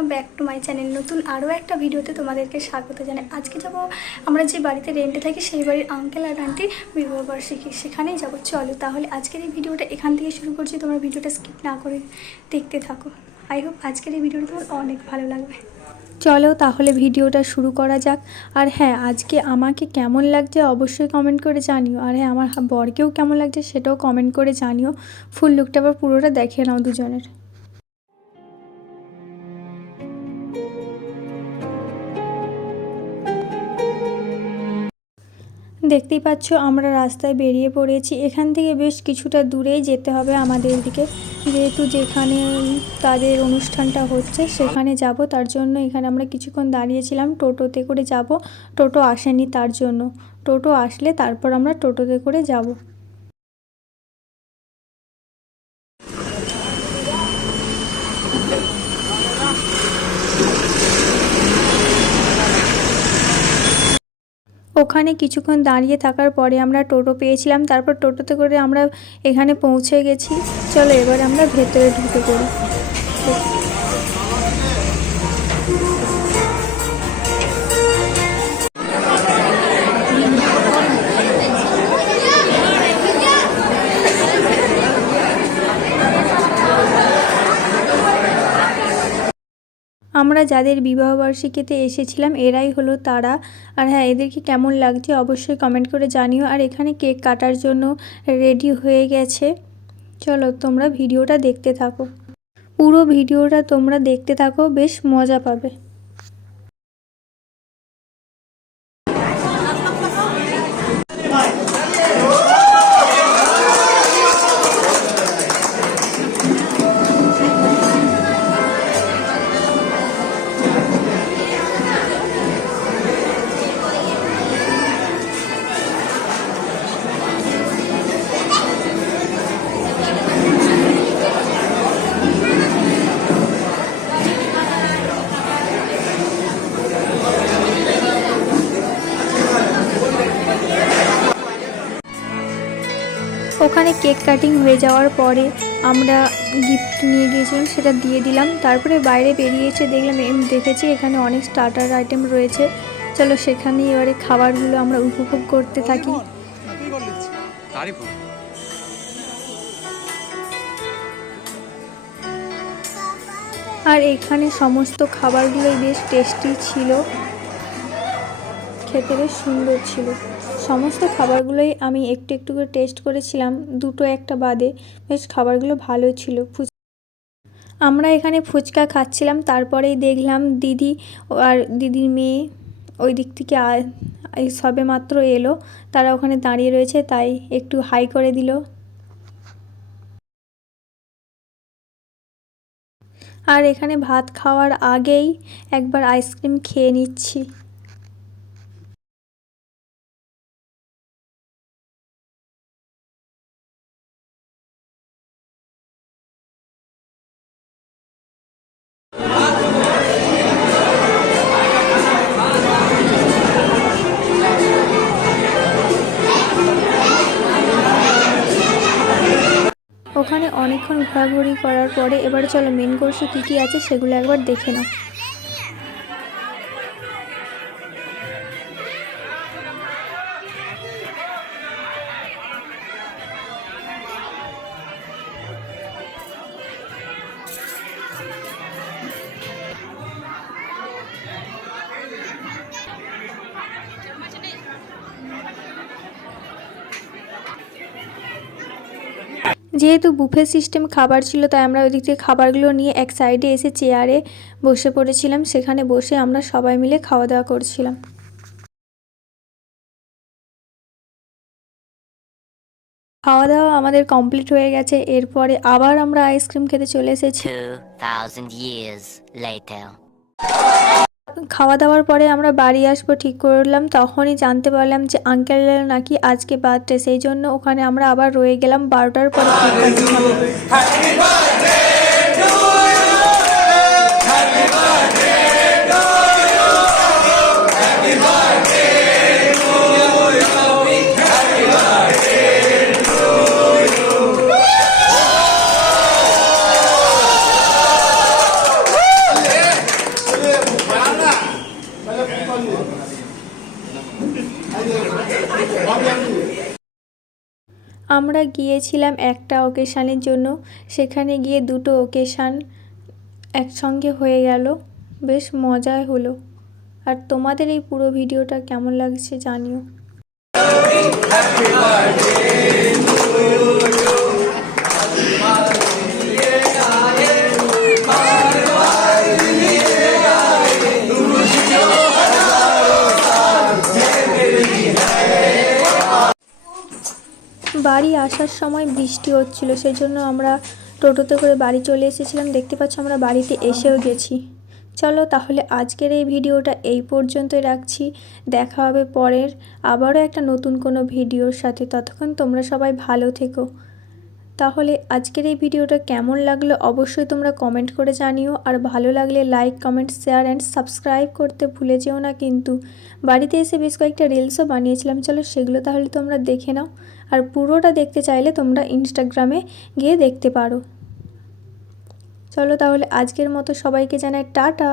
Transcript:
Welcome back to my channel. নতুন আরও একটা ভিডিওতে তোমাদেরকে স্বাগত জানাই। আজকে যাব আমরা যে বাড়িতে রেন্টে থাকি, সেই বাড়ির আঙ্কেল আর আন্টির বিবাহবার্ষিকী সেখানেই যাব। চলো তাহলে আজকের এই ভিডিওটা এখান থেকে শুরু করছি। তোমরা ভিডিওটা স্কিপ না করে দেখতে থাকো। আই হোপ আজকের এই ভিডিওটা তোমার অনেক ভালো লাগবে। চলো তাহলে ভিডিওটা শুরু করা যাক। আর হ্যাঁ আজকে আমাকে কেমন লাগছে অবশ্যই কমেন্ট করে জানিও। আর হ্যাঁ আমার বরকেও কেমন লাগছে সেটাও কমেন্ট করে জানিও। ফুল লুকটা আবার পুরোটা দেখে নাও দুজনের। দেখতেই পাচ্ছ, আমরা রাস্তায় বেরিয়ে পড়েছি। এখান থেকে বেশ কিছুটা দূরেই যেতে হবে আমাদের দিকে। যেহেতু যেখানে তাদের অনুষ্ঠানটা হচ্ছে, সেখানে যাব। তার জন্য এখানে আমরা কিছুক্ষণ দাঁড়িয়েছিলাম। টোটোতে করে যাব। টোটো আসেনি তার জন্য। টোটো আসলে তারপর আমরা টোটোতে করে যাব। ওখানে কিছুক্ষণ দাঁড়িয়ে থাকার পরে আমরা টোটো পেয়েছিলাম, তারপর টোটোতে করে আমরা এখানে পৌঁছে গেছি। চলো এবার আমরা ভেতরে ঢুকে পড়ি। আমরা যাদের বিবাহবার্ষিকীতে এসেছিলাম, এরাই হলো তারা। আর হ্যাঁ এদেরকে কেমন লাগছে অবশ্যই কমেন্ট করে জানিও। আর এখানে কেক কাটার জন্য রেডি হয়ে গেছে। চলো তোমরা ভিডিওটা দেখতে থাকো। পুরো ভিডিওটা তোমরা দেখতে থাকো, বেশ মজা পাবে। ওখানে কেক কাটিং হয়ে যাওয়ার পরে আমরা গিফট নিয়ে গিয়েছিলাম সেটা দিয়ে দিলাম। তারপরে বাইরে বেরিয়েছে দেখলাম এম দেখেছি এখানে অনেক স্টার্টার আইটেম রয়েছে। চলো সেখানে এবারে খাবারগুলো আমরা উপভোগ করতে থাকি। আর এখানে সমস্ত খাবারগুলোই বেশ টেস্টি ছিল। খেতে বেশ সুন্দর ছিল। সমস্ত খাবারগুলোই আমি একটু একটু করে টেস্ট করেছিলাম, দুটো একটা বাদে। বেশ, খাবারগুলো ভালো ছিল। আমরা এখানে ফুচকা খাচ্ছিলাম, তারপরেই দেখলাম দিদি আর দিদির মেয়ে ওই দিক থেকে সবে মাত্র এলো। তারা ওখানে দাঁড়িয়ে রয়েছে, তাই একটু হাই করে দিল। আর এখানে ভাত খাওয়ার আগেই একবার আইসক্রিম খেয়ে নিচ্ছি। ওখানে অনেকক্ষণ ঘোরাঘুরি করার পরে, এবার চলো মেন কোর্সে কী কী আছে সেগুলো একবার দেখে নাও। যেহেতু বুফে সিস্টেম খাবার ছিল তাই আমরা ওই দিক থেকে খাবারগুলো নিয়ে এক সাইডে এসে চেয়ারে বসে পড়েছিলাম। সেখানে বসে আমরা সবাই মিলে খাওয়া দাওয়া করছিলাম। খাওয়া দাওয়া আমাদের কমপ্লিট হয়ে গেছে। এরপরে আবার আমরা আইসক্রিম খেতে চলে এসেছি। 2,000 years later. খাওয়া দাওয়ার পরে আমরা বাড়ি আসব ঠিক করলাম, তখনই জানতে পারলাম যে আঙ্কেল নাকি আজকে বার্থডে সেই জন্য ওখানে আমরা আবার রয়ে গেলাম বারোটার পরে। আমরা গিয়েছিলাম একটা ওকেশানের জন্য। সেখানে গিয়ে দুটো ওকেশান একসঙ্গে হয়ে গেল। বেশ মজাই হলো। আর তোমাদের এই পুরো ভিডিওটা কেমন লাগছে জানিও। বাড়ি আসার সময় বৃষ্টি হচ্ছিল সেই জন্য আমরা টোটোতে করে বাড়ি চলে এসেছিলাম। দেখতে পাচ্ছ আমরা বাড়িতে এসেও গেছি। চলো তাহলে আজকের এই ভিডিওটা এই পর্যন্তই রাখছি। দেখা হবে পরের আবারও একটা নতুন কোনো ভিডিওর সাথে। ততক্ষণ তোমরা সবাই ভালো থেকো। তাহলে আজকের এই ভিডিওটা কেমন লাগল অবশ্যই তোমরা কমেন্ট করে জানিও। আর ভালো লাগলে like comment share and subscribe করতে ভুলে যেও না কিন্তু। বাড়িতে এসে বেশ কয়েকটা রিলসও বানিয়েছিলাম। চলো সেগুলো তাহলে তোমরা দেখে নাও। আর পুরোটা দেখতে চাইলে তোমরা ইনস্টাগ্রামে গিয়ে দেখতে পারো। চলো তাহলে আজকের মতো সবাইকে জানাই টাটা।